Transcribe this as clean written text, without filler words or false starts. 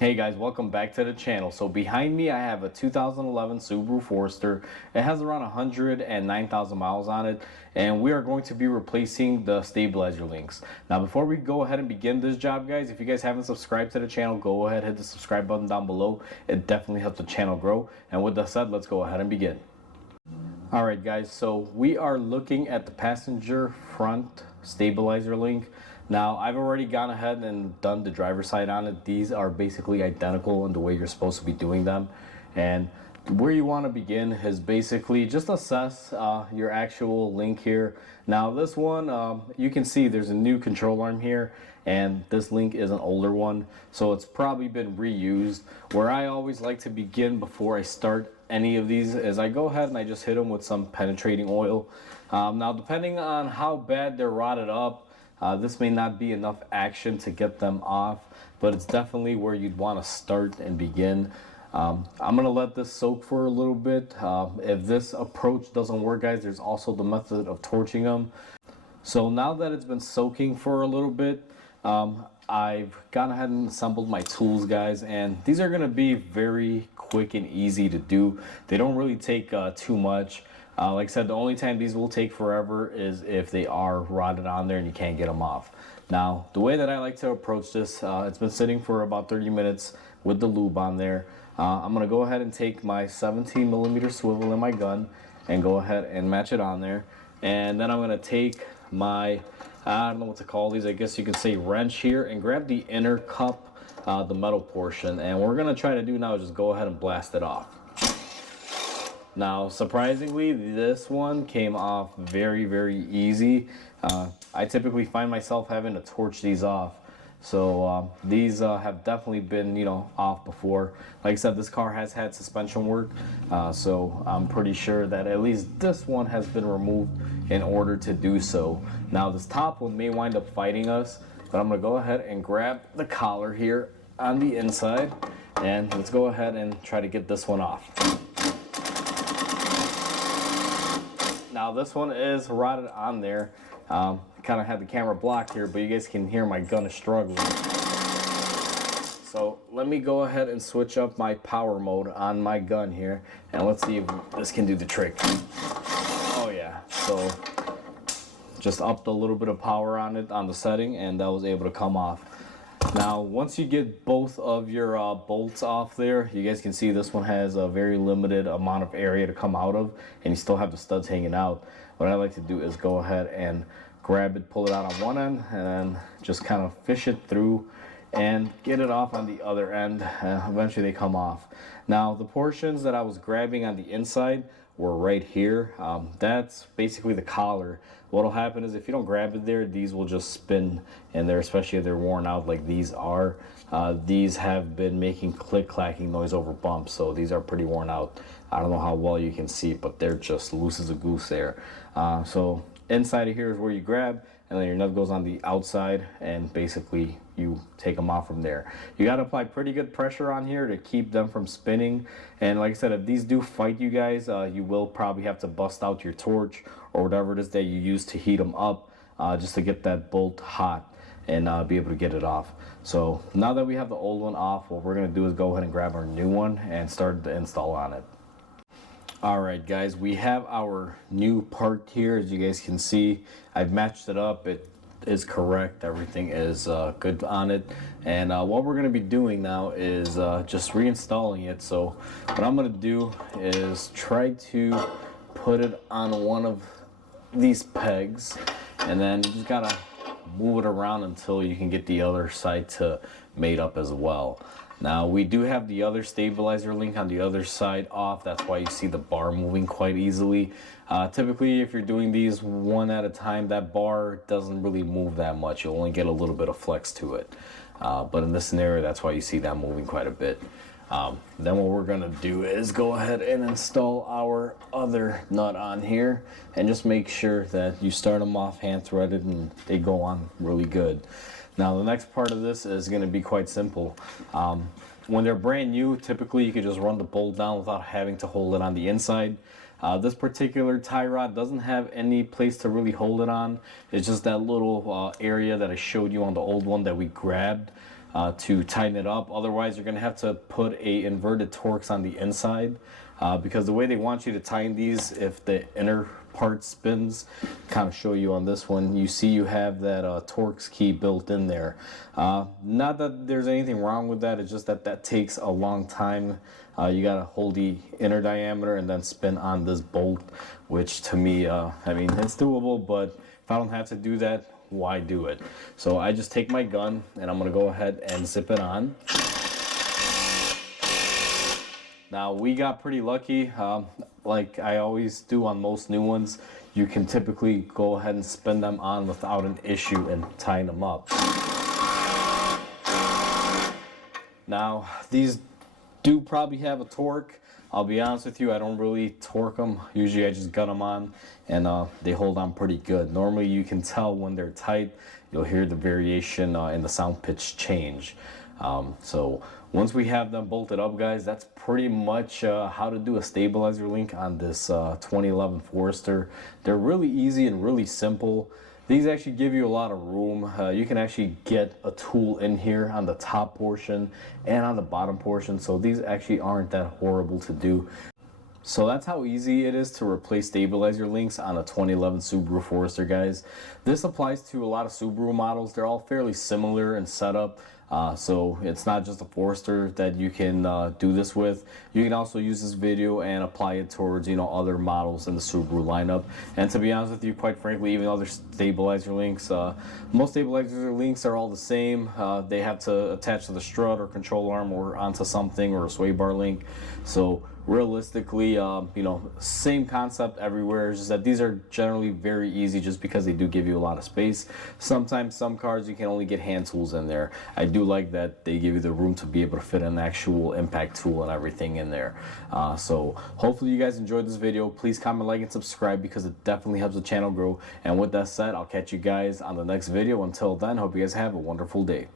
Hey guys, welcome back to the channel. So behind me I have a 2011 Subaru Forester. It has around 109,000 miles on it, and we are going to be replacing the stabilizer links. Now before we go ahead and begin this job, guys, if you guys haven't subscribed to the channel, go ahead, hit the subscribe button down below. It definitely helps the channel grow. And with that said, let's go ahead and begin. Alright guys, so we are looking at the passenger front stabilizer link. Now I've already gone ahead and done the driver's side on it. These are basically identical in the way you're supposed to be doing them. And where you want to begin is basically just assess your actual link here. Now this one, you can see there's a new control arm here, and this link is an older one, so it's probably been reused. Where I always like to begin before I start any of these is I go ahead and I just hit them with some penetrating oil. Now depending on how bad they're rotted up, this may not be enough action to get them off, but it's definitely where you'd want to start and begin. I'm gonna let this soak for a little bit. If this approach doesn't work, guys, there's also the method of torching them. So now that it's been soaking for a little bit, I've gone ahead and assembled my tools, guys, and these are gonna be very quick and easy to do. They don't really take too much. Like I said, the only time these will take forever is if they are rotted on there and you can't get them off. Now, the way that I like to approach this, it's been sitting for about 30 minutes with the lube on there. I'm gonna go ahead and take my 17mm swivel in my gun and go ahead and match it on there. And then I'm gonna take my, I don't know what to call these, I guess you could say wrench here, and grab the inner cup, the metal portion. And what we're gonna try to do now is just go ahead and blast it off. Now, surprisingly, this one came off very easy. I typically find myself having to torch these off. So these have definitely been, off before. Like I said, this car has had suspension work, so I'm pretty sure that at least this one has been removed in order to do so. Now, this top one may wind up fighting us, but I'm gonna go ahead and grab the collar here on the inside, and let's go ahead and try to get this one off. Now this one is rotted on there. Kind of had the camera blocked here, but you guys can hear my gun is struggling. So let me go ahead and switch up my power mode on my gun here, and let's see if this can do the trick. Oh yeah, so just upped a little bit of power on it on the setting, and that was able to come off. Now, once you get both of your bolts off there, you guys can see this one has a very limited amount of area to come out of, and you still have the studs hanging out. What I like to do is go ahead and grab it, pull it out on one end, and then just kind of fish it through and get it off on the other end. Eventually they come off. Now, the portions that I was grabbing on the inside were right here. That's basically the collar. What'll happen is if you don't grab it there, these will just spin in there, especially if they're worn out like these are. These have been making click-clacking noise over bumps, so these are pretty worn out. I don't know how well you can see, but they're just loose as a goose there. So inside of here is where you grab, and then your nut goes on the outside, and basically you take them off from there. You got to apply pretty good pressure on here to keep them from spinning. And like I said, if these do fight you guys, you will probably have to bust out your torch or whatever it is that you use to heat them up, just to get that bolt hot and be able to get it off. So now that we have the old one off, what we're going to do is go ahead and grab our new one and start the install on it. Alright guys, we have our new part here. As you guys can see, I've matched it up. It is correct. Everything is good on it. And what we're going to be doing now is just reinstalling it. So what I'm going to do is try to put it on one of these pegs, and then you just got to move it around until you can get the other side to mate up as well. Now, we do have the other stabilizer link on the other side off. That's why you see the bar moving quite easily. Typically, if you're doing these one at a time, that bar doesn't really move that much. You'll only get a little bit of flex to it. But in this scenario, that's why you see that moving quite a bit. Then what we're going to do is go ahead and install our other nut on here, and just make sure that you start them off hand threaded and they go on really good. Now, the next part of this is going to be quite simple. When they're brand new, typically you can just run the bolt down without having to hold it on the inside. This particular tie rod doesn't have any place to really hold it on. It's just that little area that I showed you on the old one that we grabbed. to tighten it up. Otherwise, you're going to have to put a inverted Torx on the inside, because the way they want you to tighten these, if the inner part spins, kind of show you on this one, you see you have that Torx key built in there. Not that there's anything wrong with that, it's just that that takes a long time. You got to hold the inner diameter and then spin on this bolt, which to me, I mean, it's doable, but if I don't have to do that, why do it? So I just take my gun and I'm going to go ahead and zip it on. Now we got pretty lucky, like I always do on most new ones. You can typically go ahead and spin them on without an issue and tighten them up. Now these do probably have a torque. I'll be honest with you, I don't really torque them. Usually I just gun them on and they hold on pretty good. Normally you can tell when they're tight. You'll hear the variation in the sound pitch change. So once we have them bolted up, guys, that's pretty much how to do a stabilizer link on this 2011 Forester. They're really easy and really simple. These actually give you a lot of room. You can actually get a tool in here on the top portion and on the bottom portion, so these actually aren't that horrible to do. So that's how easy it is to replace stabilizer links on a 2011 Subaru Forester, guys. This applies to a lot of Subaru models. They're all fairly similar in setup. So it's not just a Forester that you can do this with. You can also use this video and apply it towards, you know, other models in the Subaru lineup. And to be honest with you, quite frankly, even other stabilizer links, most stabilizer links are all the same. They have to attach to the strut or control arm or onto something, or a sway bar link. So realistically, you know, same concept everywhere. It's just that these are generally very easy just because they do give you a lot of space. Sometimes some cars you can only get hand tools in there. I do like that they give you the room to be able to fit an actual impact tool and everything in there. So hopefully you guys enjoyed this video. Please comment, like, and subscribe because it definitely helps the channel grow. And with that said, I'll catch you guys on the next video. Until then, hope you guys have a wonderful day.